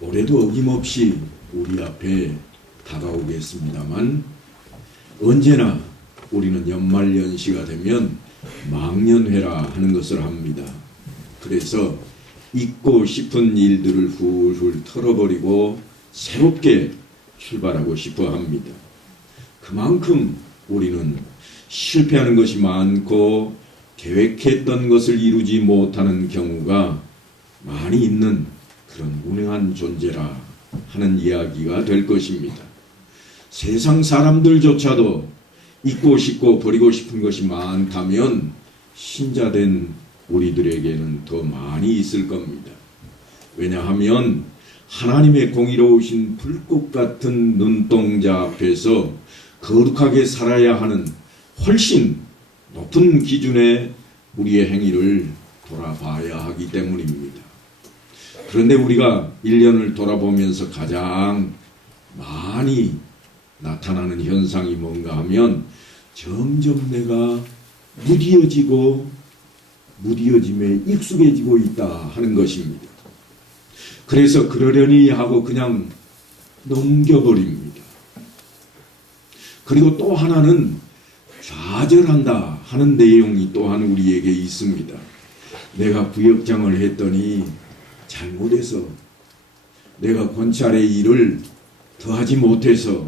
올해도 어김없이 우리 앞에 다가오겠습니다만 언제나 우리는 연말연시가 되면 망년회라 하는 것을 합니다. 그래서 잊고 싶은 일들을 훌훌 털어버리고 새롭게 출발하고 싶어 합니다. 그만큼 우리는 실패하는 것이 많고 계획했던 것을 이루지 못하는 경우가 많이 있는 그런 무능한 존재라 하는 이야기가 될 것입니다. 세상 사람들조차도 잊고 싶고 버리고 싶은 것이 많다면 신자된 우리들에게는 더 많이 있을 겁니다. 왜냐하면 하나님의 공의로우신 불꽃 같은 눈동자 앞에서 거룩하게 살아야 하는 훨씬 높은 기준의 우리의 행위를 돌아봐야 하기 때문입니다. 그런데 우리가 1년을 돌아보면서 가장 많이 나타나는 현상이 뭔가 하면 점점 내가 무뎌짐에 익숙해지고 있다 하는 것입니다. 그래서 그러려니 하고 그냥 넘겨버립니다. 그리고 또 하나는 좌절한다 하는 내용이 또한 우리에게 있습니다. 내가 구역장을 했더니 잘못해서 내가 권찰의 일을 더하지 못해서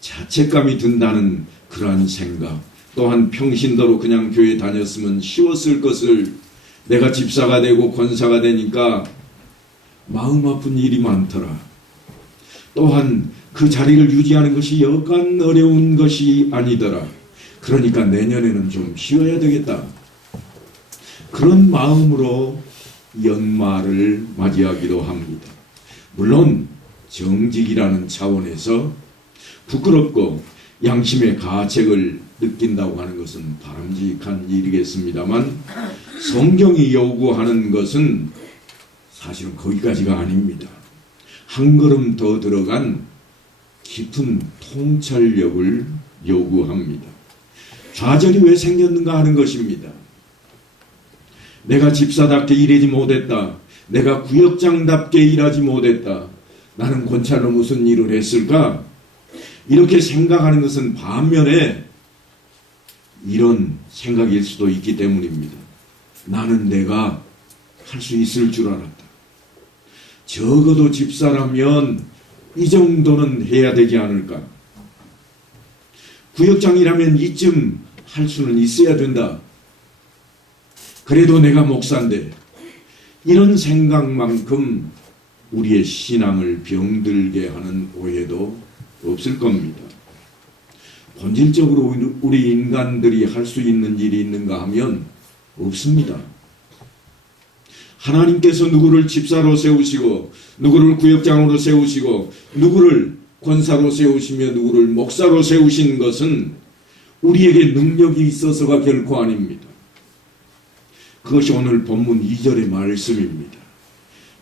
자책감이 든다는 그러한 생각, 또한 평신도로 그냥 교회 다녔으면 쉬웠을 것을 내가 집사가 되고 권사가 되니까 마음 아픈 일이 많더라. 또한 그 자리를 유지하는 것이 여간 어려운 것이 아니더라. 그러니까 내년에는 좀 쉬어야 되겠다. 그런 마음으로 연말을 맞이하기도 합니다. 물론 정직이라는 차원에서 부끄럽고 양심의 가책을 느낀다고 하는 것은 바람직한 일이겠습니다만 성경이 요구하는 것은 사실은 거기까지가 아닙니다. 한 걸음 더 들어간 깊은 통찰력을 요구합니다. 좌절이 왜 생겼는가 하는 것입니다. 내가 집사답게 일하지 못했다. 내가 구역장답게 일하지 못했다. 나는 권찰로 무슨 일을 했을까? 이렇게 생각하는 것은 반면에 이런 생각일 수도 있기 때문입니다. 나는 내가 할 수 있을 줄 알았다. 적어도 집사라면 이 정도는 해야 되지 않을까? 구역장이라면 이쯤 할 수는 있어야 된다. 그래도 내가 목사인데 이런 생각만큼 우리의 신앙을 병들게 하는 오해도 없을 겁니다. 본질적으로 우리 인간들이 할 수 있는 일이 있는가 하면 없습니다. 하나님께서 누구를 집사로 세우시고 누구를 구역장으로 세우시고 누구를 권사로 세우시며 누구를 목사로 세우신 것은 우리에게 능력이 있어서가 결코 아닙니다. 그것이 오늘 본문 2절의 말씀입니다.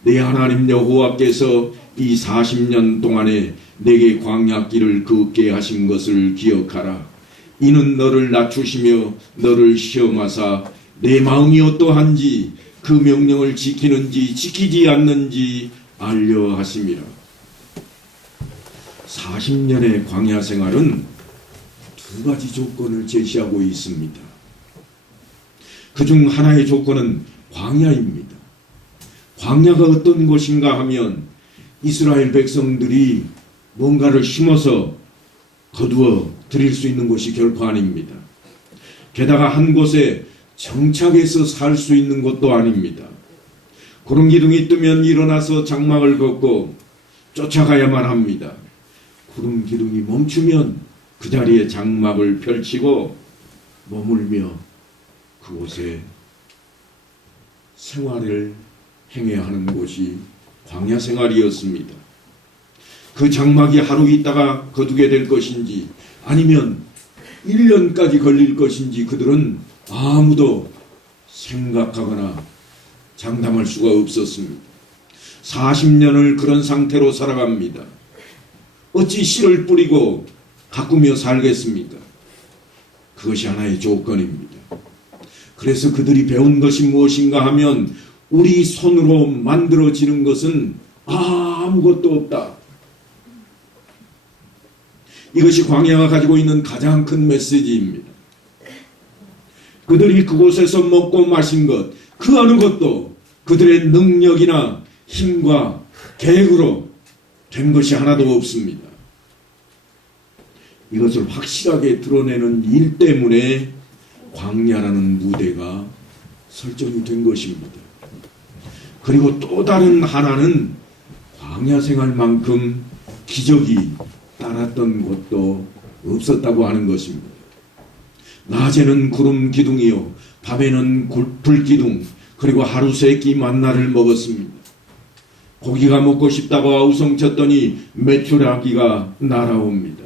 내 하나님 여호와께서 이 40년 동안에 내게 광야길을 걷게 하신 것을 기억하라. 이는 너를 낮추시며 너를 시험하사 내 마음이 어떠한지 그 명령을 지키는지 지키지 않는지 알려 하심이라. 40년의 광야 생활은 두 가지 조건을 제시하고 있습니다. 그중 하나의 조건은 광야입니다. 광야가 어떤 곳인가 하면 이스라엘 백성들이 뭔가를 심어서 거두어 드릴 수 있는 곳이 결코 아닙니다. 게다가 한 곳에 정착해서 살 수 있는 것도 아닙니다. 구름 기둥이 뜨면 일어나서 장막을 걷고 쫓아가야만 합니다. 구름 기둥이 멈추면 그 자리에 장막을 펼치고 머물며 그곳에 생활을 행해야 하는 곳이 광야 생활이었습니다. 그 장막이 하루 있다가 거두게 될 것인지 아니면 1년까지 걸릴 것인지 그들은 아무도 생각하거나 장담할 수가 없었습니다. 40년을 그런 상태로 살아갑니다. 어찌 씨를 뿌리고 가꾸며 살겠습니까? 그것이 하나의 조건입니다. 그래서 그들이 배운 것이 무엇인가 하면 우리 손으로 만들어지는 것은 아무것도 없다. 이것이 광야가 가지고 있는 가장 큰 메시지입니다. 그들이 그곳에서 먹고 마신 것, 그 어느 것도 그들의 능력이나 힘과 계획으로 된 것이 하나도 없습니다. 이것을 확실하게 드러내는 일 때문에 광야라는 무대가 설정이 된 것입니다. 그리고 또 다른 하나는 광야 생활만큼 기적이 따랐던 곳도 없었다고 하는 것입니다. 낮에는 구름 기둥이요, 밤에는 불 기둥, 그리고 하루 세 끼 만나를 먹었습니다. 고기가 먹고 싶다고 아우성쳤더니 메추라기가 날아옵니다.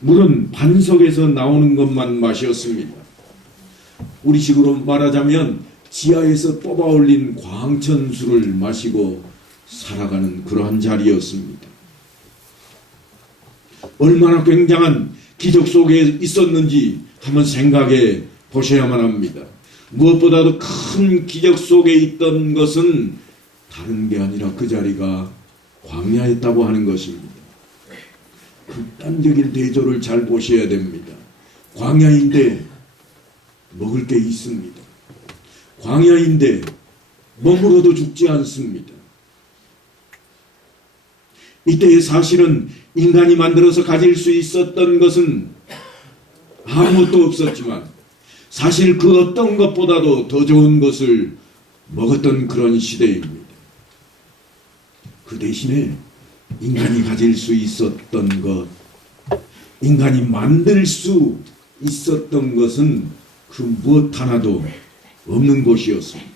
물은 반석에서 나오는 것만 마셨습니다. 우리식으로 말하자면 지하에서 뽑아 올린 광천수를 마시고 살아가는 그러한 자리였습니다. 얼마나 굉장한 기적 속에 있었는지 한번 생각해 보셔야만 합니다. 무엇보다도 큰 기적 속에 있던 것은 다른 게 아니라 그 자리가 광야였다고 하는 것입니다. 극단적인 대조를 잘 보셔야 됩니다. 광야인데 먹을 게 있습니다. 광야인데 머물러도 죽지 않습니다. 이때의 사실은 인간이 만들어서 가질 수 있었던 것은 아무것도 없었지만 사실 그 어떤 것보다도 더 좋은 것을 먹었던 그런 시대입니다. 그 대신에 인간이 가질 수 있었던 것, 인간이 만들 수 있었던 것은 그 무엇 하나도 없는 곳이었습니다.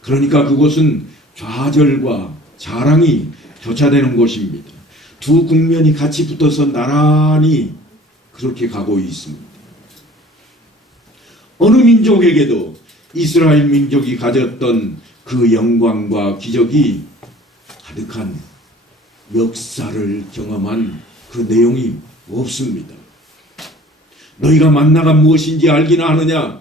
그러니까 그곳은 좌절과 자랑이 교차되는 곳입니다. 두 국면이 같이 붙어서 나란히 그렇게 가고 있습니다. 어느 민족에게도 이스라엘 민족이 가졌던 그 영광과 기적이 가득한 역사를 경험한 그 내용이 없습니다. 너희가 만나가 무엇인지 알기나 하느냐?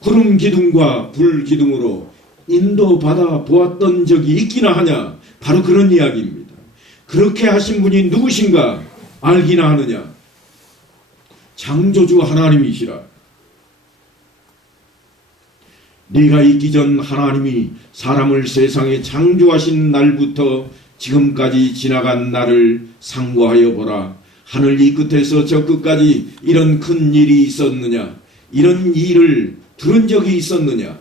구름 기둥과 불 기둥으로 인도받아 보았던 적이 있기나 하냐? 바로 그런 이야기입니다. 그렇게 하신 분이 누구신가 알기나 하느냐? 창조주 하나님이시라. 네가 있기 전 하나님이 사람을 세상에 창조하신 날부터 지금까지 지나간 날을 상고하여 보라. 하늘 이 끝에서 저 끝까지 이런 큰 일이 있었느냐? 이런 일을 들은 적이 있었느냐?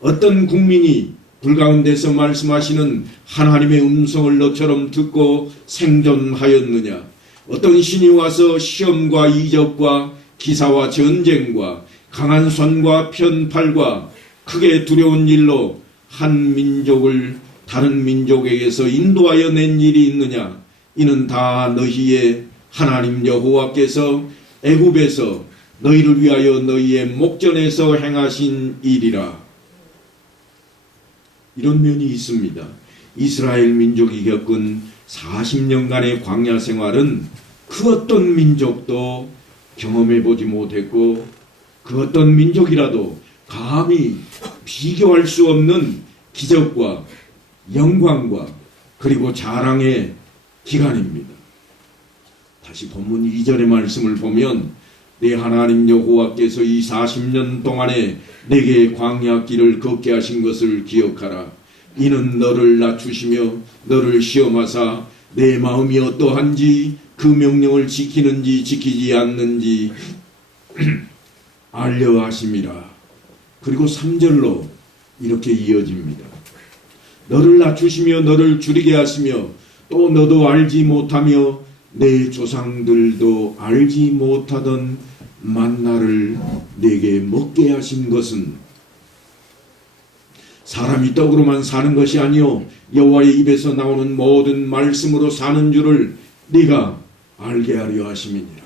어떤 국민이 불 가운데서 말씀하시는 하나님의 음성을 너처럼 듣고 생존하였느냐? 어떤 신이 와서 시험과 이적과 기사와 전쟁과 강한 손과 편팔과 크게 두려운 일로 한 민족을 다른 민족에게서 인도하여 낸 일이 있느냐? 이는 다 너희의 하나님 여호와께서 애굽에서 너희를 위하여 너희의 목전에서 행하신 일이라. 이런 면이 있습니다. 이스라엘 민족이 겪은 40년간의 광야 생활은 그 어떤 민족도 경험해보지 못했고 그 어떤 민족이라도 감히 비교할 수 없는 기적과 영광과 그리고 자랑의 기간입니다. 다시 본문 2절의 말씀을 보면 내 하나님 여호와께서 이 40년 동안에 내게 광야 길을 걷게 하신 것을 기억하라. 이는 너를 낮추시며 너를 시험하사 내 마음이 어떠한지 그 명령을 지키는지 지키지 않는지 알려 하심이라. 그리고 3절로 이렇게 이어집니다. 너를 낮추시며 너를 줄이게 하시며 또 너도 알지 못하며 내 조상들도 알지 못하던 만나를 내게 먹게 하신 것은 사람이 떡으로만 사는 것이 아니요 여호와의 입에서 나오는 모든 말씀으로 사는 줄을 네가 알게 하려 하심이니라.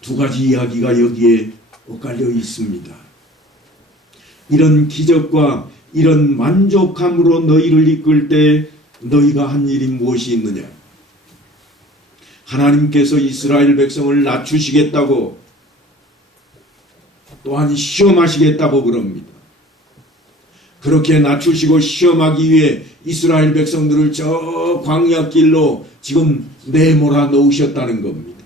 두 가지 이야기가 여기에 엇갈려 있습니다. 이런 기적과 이런 만족함으로 너희를 이끌 때 너희가 한 일이 무엇이 있느냐? 하나님께서 이스라엘 백성을 낮추시겠다고 또한 시험하시겠다고 그럽니다. 그렇게 낮추시고 시험하기 위해 이스라엘 백성들을 저 광야길로 지금 내몰아 놓으셨다는 겁니다.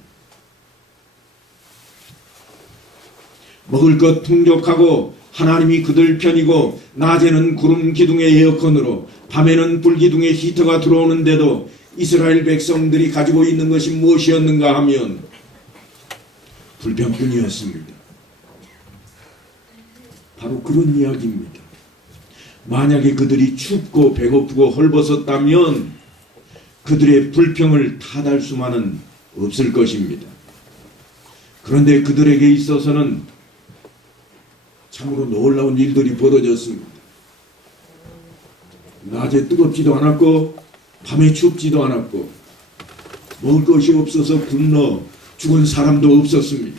먹을 것 풍족하고 하나님이 그들 편이고 낮에는 구름 기둥의 에어컨으로 밤에는 불 기둥의 히터가 들어오는데도 이스라엘 백성들이 가지고 있는 것이 무엇이었는가 하면 불평뿐이었습니다. 바로 그런 이야기입니다. 만약에 그들이 춥고 배고프고 헐벗었다면 그들의 불평을 탓할 수만은 없을 것입니다. 그런데 그들에게 있어서는 참으로 놀라운 일들이 벌어졌습니다. 낮에 뜨겁지도 않았고 밤에 춥지도 않았고 먹을 것이 없어서 굶어 죽은 사람도 없었습니다.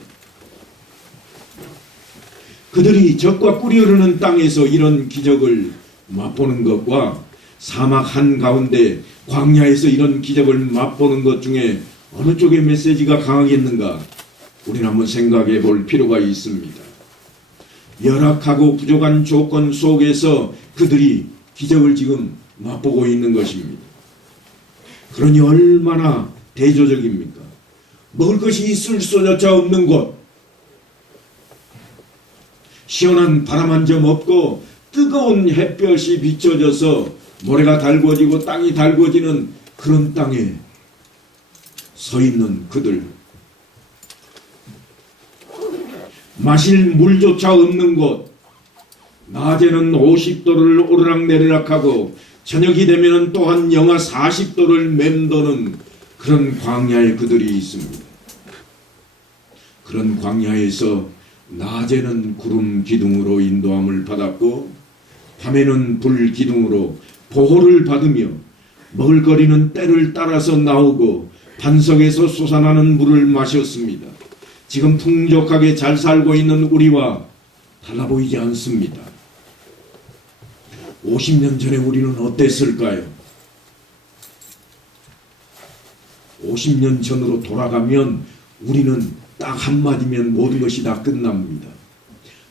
그들이 적과 꿀이 흐르는 땅에서 이런 기적을 맛보는 것과 사막 한가운데 광야에서 이런 기적을 맛보는 것 중에 어느 쪽의 메시지가 강하겠는가 우리는 한번 생각해 볼 필요가 있습니다. 열악하고 부족한 조건 속에서 그들이 기적을 지금 맛보고 있는 것입니다. 그러니 얼마나 대조적입니까? 먹을 것이 있을 수조차 없는 곳, 시원한 바람 한 점 없고 뜨거운 햇볕이 비춰져서 모래가 달궈지고 땅이 달궈지는 그런 땅에 서 있는 그들, 마실 물조차 없는 곳, 낮에는 50도를 오르락내리락하고 저녁이 되면 또한 영하 40도를 맴도는 그런 광야에 그들이 있습니다. 그런 광야에서 낮에는 구름 기둥으로 인도함을 받았고 밤에는 불 기둥으로 보호를 받으며 먹을거리는 때를 따라서 나오고 반석에서 솟아나는 물을 마셨습니다. 지금 풍족하게 잘 살고 있는 우리와 달라 보이지 않습니다. 50년 전에 우리는 어땠을까요? 50년 전으로 돌아가면 우리는 딱 한마디면 모든 것이 다 끝납니다.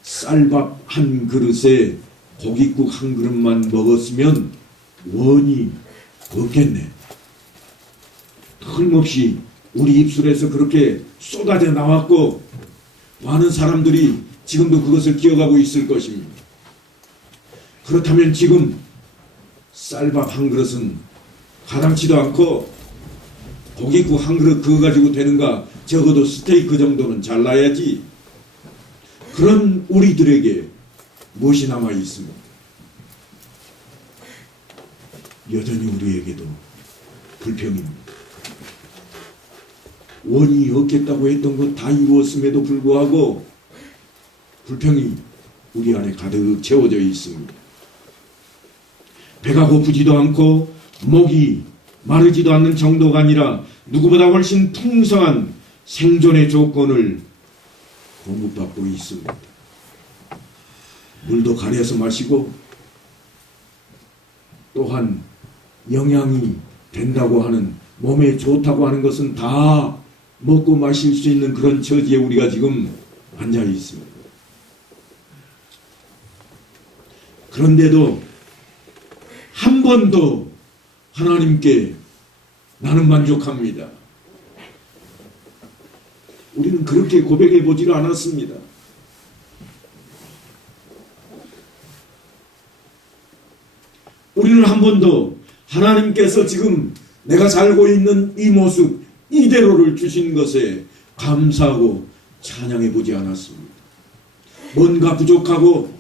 쌀밥 한 그릇에 고깃국 한 그릇만 먹었으면 원이 없겠네. 틀림없이 우리 입술에서 그렇게 쏟아져 나왔고 많은 사람들이 지금도 그것을 기억하고 있을 것입니다. 그렇다면 지금 쌀밥 한 그릇은 가당치도 않고 고깃국 한 그릇 그거 가지고 되는가? 적어도 스테이크 정도는 잘라야지. 그런 우리들에게 무엇이 남아 있습니까? 여전히 우리에게도 불평입니다. 원이 없겠다고 했던 것 다 이루었음에도 불구하고 불평이 우리 안에 가득 채워져 있습니다. 배가 고프지도 않고 목이 마르지도 않는 정도가 아니라 누구보다 훨씬 풍성한 생존의 조건을 공급받고 있습니다. 물도 가려서 마시고 또한 영양이 된다고 하는 몸에 좋다고 하는 것은 다 먹고 마실 수 있는 그런 처지에 우리가 지금 앉아 있습니다. 그런데도 한 번도 하나님께 나는 만족합니다. 우리는 그렇게 고백해 보지를 않았습니다. 우리는 한 번도 하나님께서 지금 내가 살고 있는 이 모습 이대로를 주신 것에 감사하고 찬양해 보지 않았습니다. 뭔가 부족하고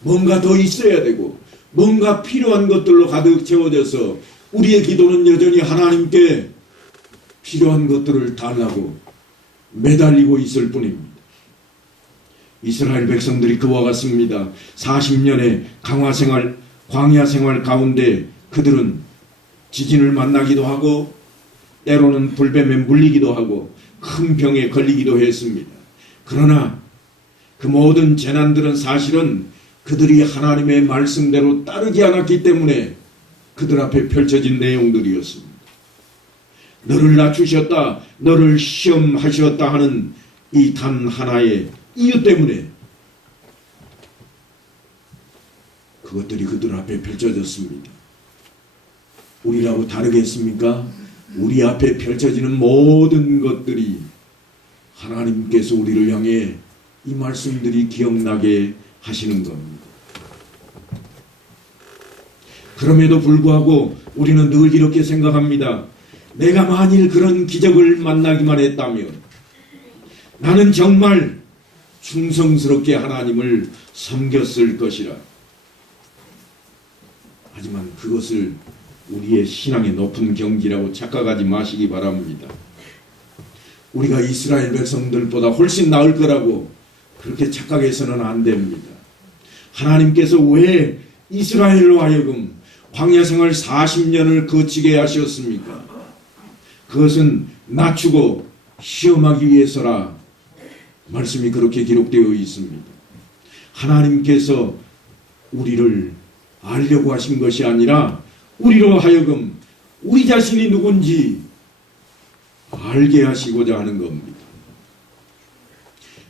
뭔가 더 있어야 되고 뭔가 필요한 것들로 가득 채워져서 우리의 기도는 여전히 하나님께 필요한 것들을 달라고 매달리고 있을 뿐입니다. 이스라엘 백성들이 그와 같습니다. 40년의 광야 생활 가운데 그들은 지진을 만나기도 하고 때로는 불뱀에 물리기도 하고 큰 병에 걸리기도 했습니다. 그러나 그 모든 재난들은 사실은 그들이 하나님의 말씀대로 따르지 않았기 때문에 그들 앞에 펼쳐진 내용들이었습니다. 너를 낮추셨다, 너를 시험하셨다 하는 이 단 하나의 이유 때문에 그 그것들이 그들 앞에 펼쳐졌습니다. 우리라고 다르겠습니까? 우리 앞에 펼쳐지는 모든 것들이 하나님께서 우리를 향해 이 말씀들이 기억나게 하시는 겁니다. 그럼에도 불구하고 우리는 늘 이렇게 생각합니다. 내가 만일 그런 기적을 만나기만 했다면 나는 정말 충성스럽게 하나님을 섬겼을 것이라. 하지만 그것을 우리의 신앙의 높은 경지라고 착각하지 마시기 바랍니다. 우리가 이스라엘 백성들보다 훨씬 나을 거라고 그렇게 착각해서는 안 됩니다. 하나님께서 왜 이스라엘로 하여금 광야 생활 40년을 거치게 하셨습니까? 그것은 낮추고 시험하기 위해서라. 말씀이 그렇게 기록되어 있습니다. 하나님께서 우리를 알려고 하신 것이 아니라 우리로 하여금 우리 자신이 누군지 알게 하시고자 하는 겁니다.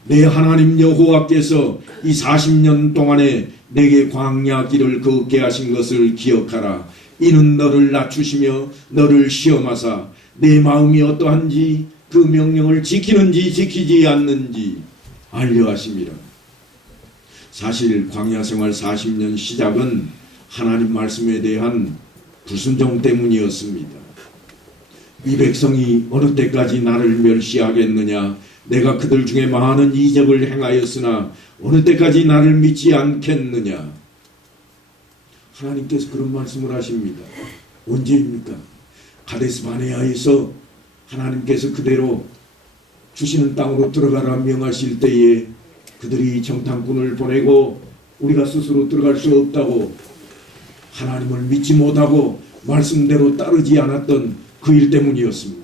내 하나님 여호와께서 이 40년 동안에 내게 광야 길을 걷게 하신 것을 기억하라. 이는 너를 낮추시며 너를 시험하사 내 마음이 어떠한지 그 명령을 지키는지 지키지 않는지 알려 하심이라. 사실 광야 생활 40년 시작은 하나님 말씀에 대한 불순종 때문이었습니다. 이 백성이 어느 때까지 나를 멸시하겠느냐? 내가 그들 중에 많은 이적을 행하였으나 어느 때까지 나를 믿지 않겠느냐? 하나님께서 그런 말씀을 하십니다. 언제입니까? 가데스 바네아에서 하나님께서 그대로 주시는 땅으로 들어가라 명하실 때에 그들이 정탐꾼을 보내고 우리가 스스로 들어갈 수 없다고 하나님을 믿지 못하고 말씀대로 따르지 않았던 그 일 때문이었습니다.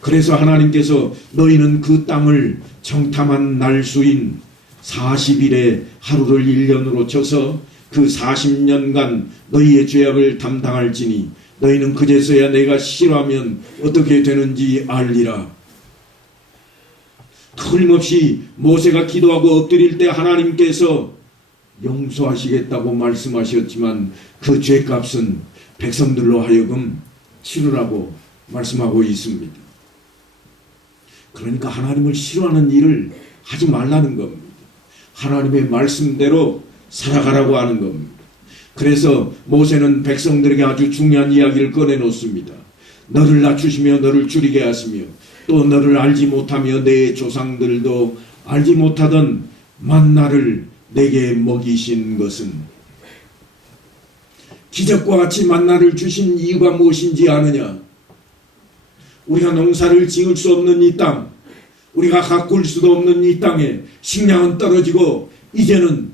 그래서 하나님께서 너희는 그 땅을 정탐한 날 수인 40일에 하루를 1년으로 쳐서 그 40년간 너희의 죄악을 담당할지니 너희는 그제서야 내가 싫어하면 어떻게 되는지 알리라. 틀림없이 모세가 기도하고 엎드릴 때 하나님께서 용서하시겠다고 말씀하셨지만 그 죄값은 백성들로 하여금 치르라고 말씀하고 있습니다. 그러니까 하나님을 싫어하는 일을 하지 말라는 겁니다. 하나님의 말씀대로 살아가라고 하는 겁니다. 그래서 모세는 백성들에게 아주 중요한 이야기를 꺼내놓습니다. 너를 낮추시며 너를 줄이게 하시며 또 너를 알지 못하며 내 조상들도 알지 못하던 만나를 내게 먹이신 것은 기적과 같이 만나를 주신 이유가 무엇인지 아느냐? 우리가 농사를 지을 수 없는 이 땅, 우리가 가꿀 수도 없는 이 땅에 식량은 떨어지고 이제는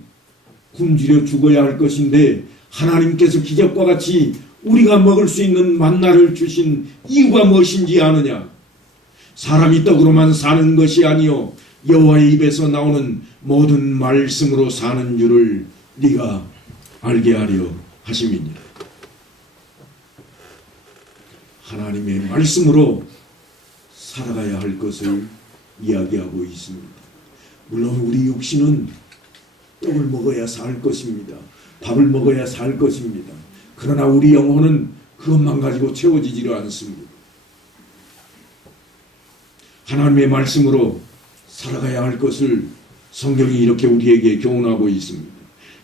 굶주려 죽어야 할 것인데 하나님께서 기적과 같이 우리가 먹을 수 있는 만나를 주신 이유가 무엇인지 아느냐? 사람이 떡으로만 사는 것이 아니요 여호와의 입에서 나오는 모든 말씀으로 사는 줄을 네가 알게 하려 하심이니라. 하나님의 말씀으로 살아가야 할 것을 이야기하고 있습니다. 물론 우리 육신은 떡을 먹어야 살 것입니다. 밥을 먹어야 살 것입니다. 그러나 우리 영혼은 그것만 가지고 채워지지를 않습니다. 하나님의 말씀으로 살아가야 할 것을 성경이 이렇게 우리에게 교훈하고 있습니다.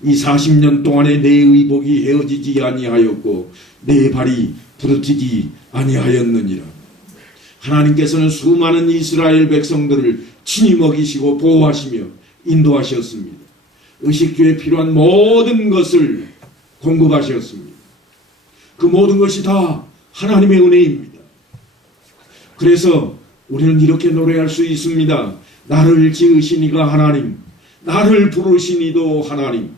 이 40년 동안에 내 의복이 헤어지지 아니하였고 내 발이 부르트지 아니하였느니라. 하나님께서는 수많은 이스라엘 백성들을 친히 먹이시고 보호하시며 인도하셨습니다. 의식주에 필요한 모든 것을 공급하셨습니다. 그 모든 것이 다 하나님의 은혜입니다. 그래서 우리는 이렇게 노래할 수 있습니다. 나를 지으신 이가 하나님, 나를 부르신 이도 하나님,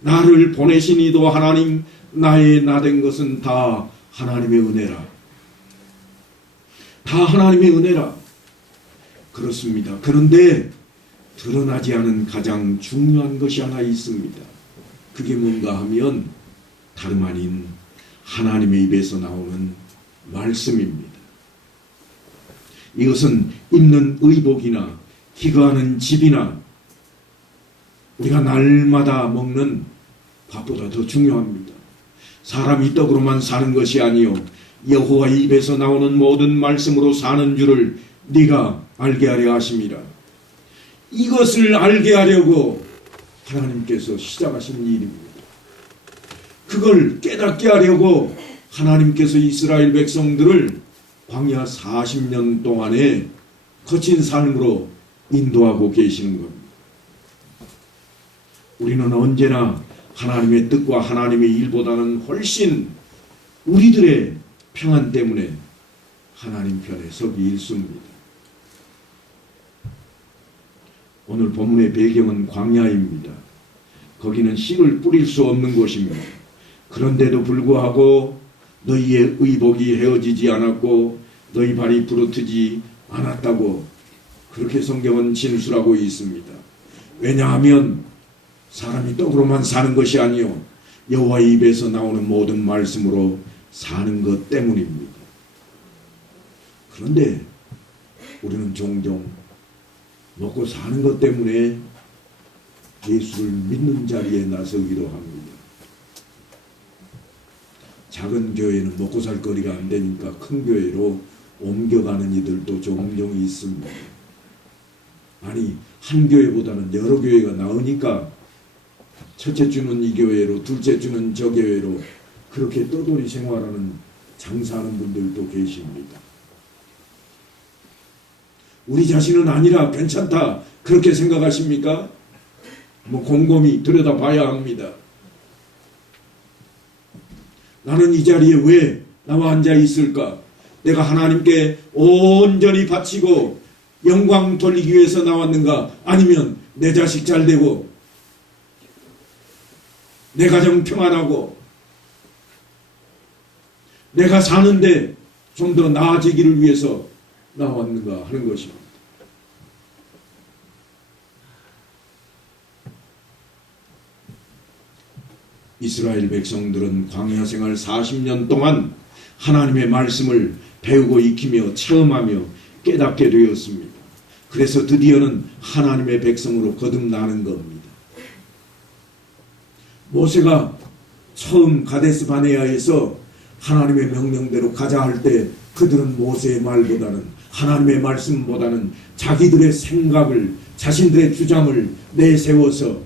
나를 보내신 이도 하나님, 나의 나된 것은 다 하나님의 은혜라. 다 하나님의 은혜라. 그렇습니다. 그런데 드러나지 않은 가장 중요한 것이 하나 있습니다. 그게 뭔가 하면 다름 아닌 하나님의 입에서 나오는 말씀입니다. 이것은 입는 의복이나 기거하는 집이나 우리가 날마다 먹는 밥보다 더 중요합니다. 사람이 떡으로만 사는 것이 아니요 여호와 입에서 나오는 모든 말씀으로 사는 줄을 네가 알게 하려 하심이라. 이것을 알게 하려고 하나님께서 시작하신 일입니다. 그걸 깨닫게 하려고 하나님께서 이스라엘 백성들을 광야 40년 동안의 거친 삶으로 인도하고 계시는 겁니다. 우리는 언제나 하나님의 뜻과 하나님의 일보다는 훨씬 우리들의 평안 때문에 하나님 편에 서기 일쑤입니다. 오늘 본문의 배경은 광야입니다. 거기는 씨를 뿌릴 수 없는 곳입니다. 그런데도 불구하고 너희의 의복이 헤어지지 않았고 너희 발이 부르트지 않았다고 그렇게 성경은 진술하고 있습니다. 왜냐하면 사람이 떡으로만 사는 것이 아니요 여호와의 입에서 나오는 모든 말씀으로 사는 것 때문입니다. 그런데 우리는 종종 먹고 사는 것 때문에 예수를 믿는 자리에 나서기도 합니다. 작은 교회는 먹고 살 거리가 안 되니까 큰 교회로 옮겨가는 이들도 종종 있습니다. 아니, 한 교회보다는 여러 교회가 나으니까 첫째 주는 이 교회로, 둘째 주는 저 교회로 그렇게 떠돌이 생활하는 장사하는 분들도 계십니다. 우리 자신은 아니라 괜찮다 그렇게 생각하십니까? 곰곰이 들여다봐야 합니다. 나는 이 자리에 왜 나와 앉아 있을까? 내가 하나님께 온전히 바치고 영광 돌리기 위해서 나왔는가? 아니면 내 자식 잘 되고 내 가정 평안하고 내가 사는데 좀 더 나아지기를 위해서 나왔는가 하는 것입니다. 이스라엘 백성들은 광야 생활 40년 동안 하나님의 말씀을 배우고 익히며 체험하며 깨닫게 되었습니다. 그래서 드디어는 하나님의 백성으로 거듭나는 겁니다. 모세가 처음 가데스 바네아에서 하나님의 명령대로 가자 할 때 그들은 모세의 말보다는 하나님의 말씀보다는 자기들의 생각을 자신들의 주장을 내세워서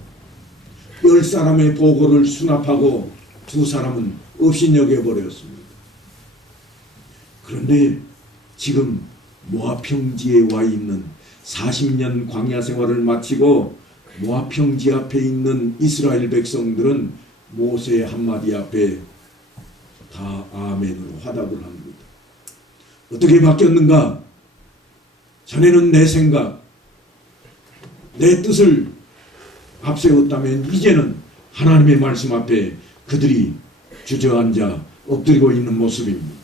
10사람의 보고를 수납하고 2사람은 업신여겨버렸습니다. 그런데 지금 모압 평지에 와 있는 40년 광야 생활을 마치고 모압 평지 앞에 있는 이스라엘 백성들은 모세의 한마디 앞에 다 아멘으로 화답을 합니다. 어떻게 바뀌었는가? 전에는 내 생각, 내 뜻을 앞세웠다면 이제는 하나님의 말씀 앞에 그들이 주저앉아 엎드리고 있는 모습입니다.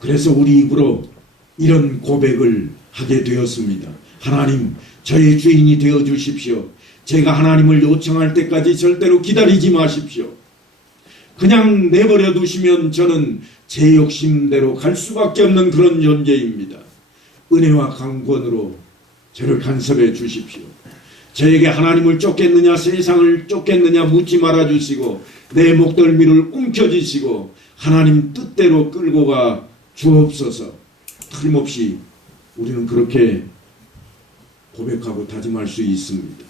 그래서 우리 입으로 이런 고백을 하게 되었습니다. 하나님, 저의 주인이 되어 주십시오. 제가 하나님을 요청할 때까지 절대로 기다리지 마십시오. 그냥 내버려 두시면 저는 제 욕심대로 갈 수밖에 없는 그런 존재입니다. 은혜와 강권으로 저를 간섭해 주십시오. 저에게 하나님을 쫓겠느냐 세상을 쫓겠느냐 묻지 말아주시고 내 목덜미를 움켜쥐시고 하나님 뜻대로 끌고 가 주옵소서. 틀림없이 우리는 그렇게 고백하고 다짐할 수 있습니다.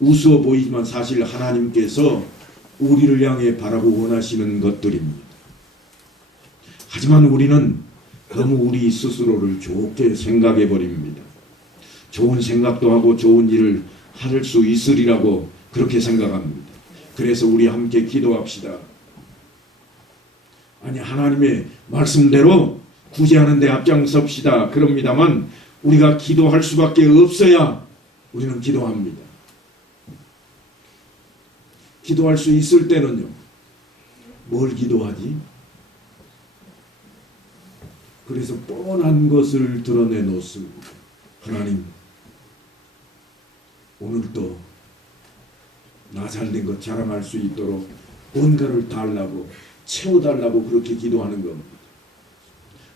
우스워 보이지만 사실 하나님께서 우리를 향해 바라고 원하시는 것들입니다. 하지만 우리는 너무 우리 스스로를 좋게 생각해 버립니다. 좋은 생각도 하고 좋은 일을 할 수 있으리라고 그렇게 생각합니다. 그래서 우리 함께 기도합시다. 아니, 하나님의 말씀대로 구제하는 데 앞장섭시다. 그럽니다만 우리가 기도할 수밖에 없어야 우리는 기도합니다. 기도할 수 있을 때는요, 뭘 기도하지? 그래서 뻔한 것을 드러내 놓습니다. 하나님, 오늘도 나 잘된 것 자랑할 수 있도록 뭔가를 달라고 채워달라고 그렇게 기도하는 겁니다.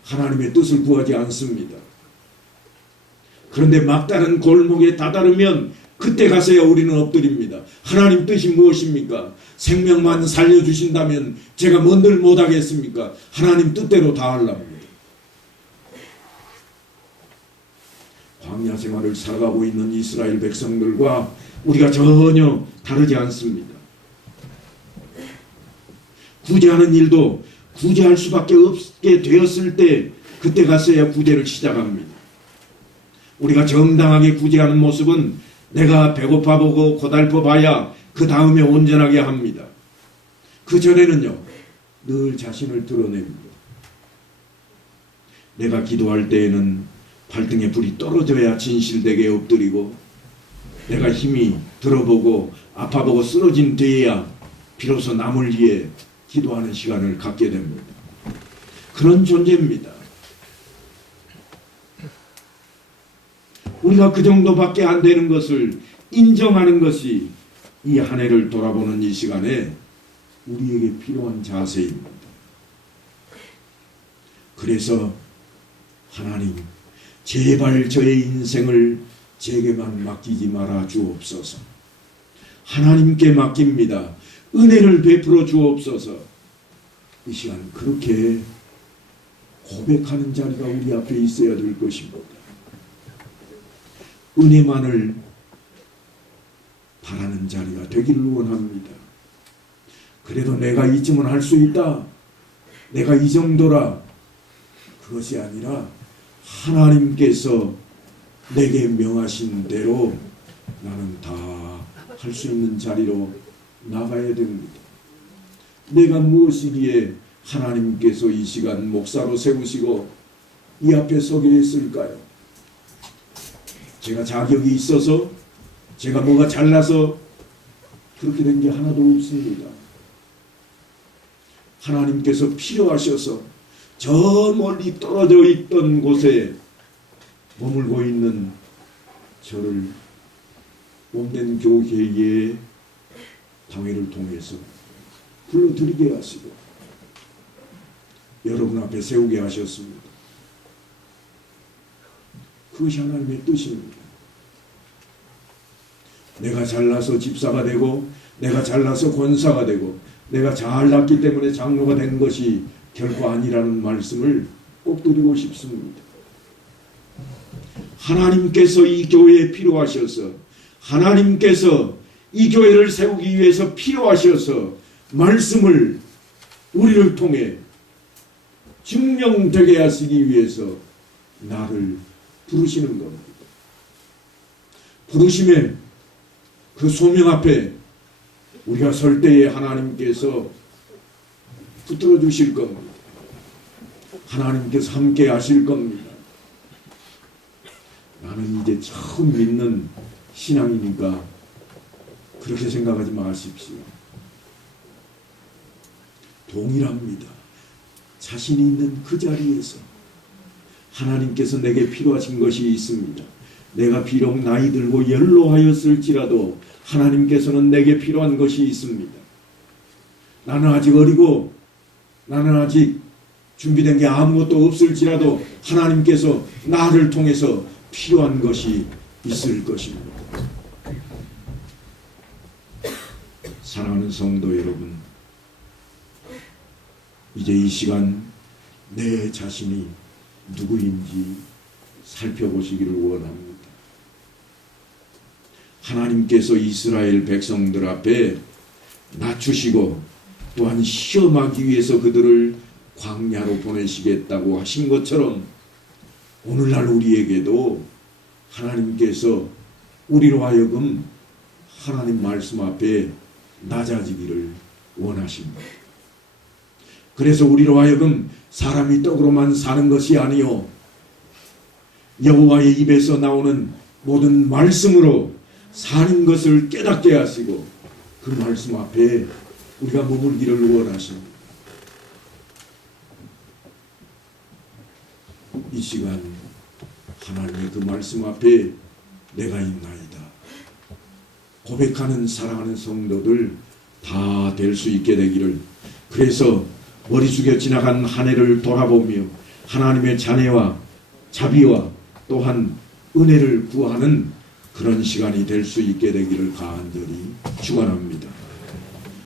하나님의 뜻을 구하지 않습니다. 그런데 막다른 골목에 다다르면 그때 가서야 우리는 엎드립니다. 하나님 뜻이 무엇입니까? 생명만 살려주신다면 제가 뭔들 못하겠습니까? 하나님 뜻대로 다 하려합니다. 광야 생활을 살아가고 있는 이스라엘 백성들과 우리가 전혀 다르지 않습니다. 구제하는 일도 구제할 수밖에 없게 되었을 때 그때 가서야 구제를 시작합니다. 우리가 정당하게 구제하는 모습은 내가 배고파 보고 고달퍼 봐야 그 다음에 온전하게 합니다. 그 전에는요, 늘 자신을 드러냅니다. 내가 기도할 때에는 발등에 불이 떨어져야 진실되게 엎드리고, 내가 힘이 들어보고 아파보고 쓰러진 뒤에야 비로소 남을 위해 기도하는 시간을 갖게 됩니다. 그런 존재입니다. 우리가 그 정도밖에 안 되는 것을 인정하는 것이 이 한 해를 돌아보는 이 시간에 우리에게 필요한 자세입니다. 그래서 하나님, 제발 저의 인생을 제게만 맡기지 말아 주옵소서. 하나님께 맡깁니다. 은혜를 베풀어 주옵소서. 이 시간 그렇게 고백하는 자리가 우리 앞에 있어야 될 것입니다. 은혜만을 바라는 자리가 되기를 원합니다. 그래도 내가 이쯤은 할 수 있다, 내가 이 정도라, 그것이 아니라 하나님께서 내게 명하신 대로 나는 다 할 수 있는 자리로 나가야 됩니다. 내가 무엇이기에 하나님께서 이 시간 목사로 세우시고 이 앞에 서게 했을까요? 제가 자격이 있어서, 제가 뭐가 잘나서 그렇게 된 게 하나도 없습니다. 하나님께서 필요하셔서 저 멀리 떨어져 있던 곳에 머물고 있는 저를 몸된 교회의 당회를 통해서 불러들이게 하시고 여러분 앞에 세우게 하셨습니다. 그것이 하나님의 뜻입니다. 내가 잘나서 집사가 되고, 내가 잘나서 권사가 되고, 내가 잘났기 때문에 장로가 된 것이 결코 아니라는 말씀을 꼭 드리고 싶습니다. 하나님께서 이 교회에 필요하셔서, 하나님께서 이 교회를 세우기 위해서 필요하셔서 말씀을 우리를 통해 증명되게 하시기 위해서 나를 부르시는 겁니다. 부르심의 그 소명 앞에 우리가 설 때에 하나님께서 붙들어 주실 겁니다. 하나님께서 함께 하실 겁니다. 나는 이제 처음 믿는 신앙이니까 그렇게 생각하지 마십시오. 동일합니다. 자신이 있는 그 자리에서 하나님께서 내게 필요하신 것이 있습니다. 내가 비록 나이 들고 연로하였을지라도 하나님께서는 내게 필요한 것이 있습니다. 나는 아직 어리고 나는 아직 준비된 게 아무것도 없을지라도 하나님께서 나를 통해서 필요한 것이 있을 것입니다. 사랑하는 성도 여러분, 이제 이 시간 내 자신이 누구인지 살펴보시기를 원합니다. 하나님께서 이스라엘 백성들 앞에 낮추시고 또한 시험하기 위해서 그들을 광야로 보내시겠다고 하신 것처럼 오늘날 우리에게도 하나님께서 우리로 하여금 하나님 말씀 앞에 낮아지기를 원하십니다. 그래서 우리로 하여금 사람이 떡으로만 사는 것이 아니요 여호와의 입에서 나오는 모든 말씀으로 사는 것을 깨닫게 하시고 그 말씀 앞에 우리가 머물기를 원하십니다. 이 시간 하나님의 그 말씀 앞에 내가 있나이다 고백하는 사랑하는 성도들 다 될 수 있게 되기를, 그래서 머리 숙여 지나간 한 해를 돌아보며 하나님의 자애와 자비와 또한 은혜를 구하는 그런 시간이 될 수 있게 되기를 간절히 축원합니다.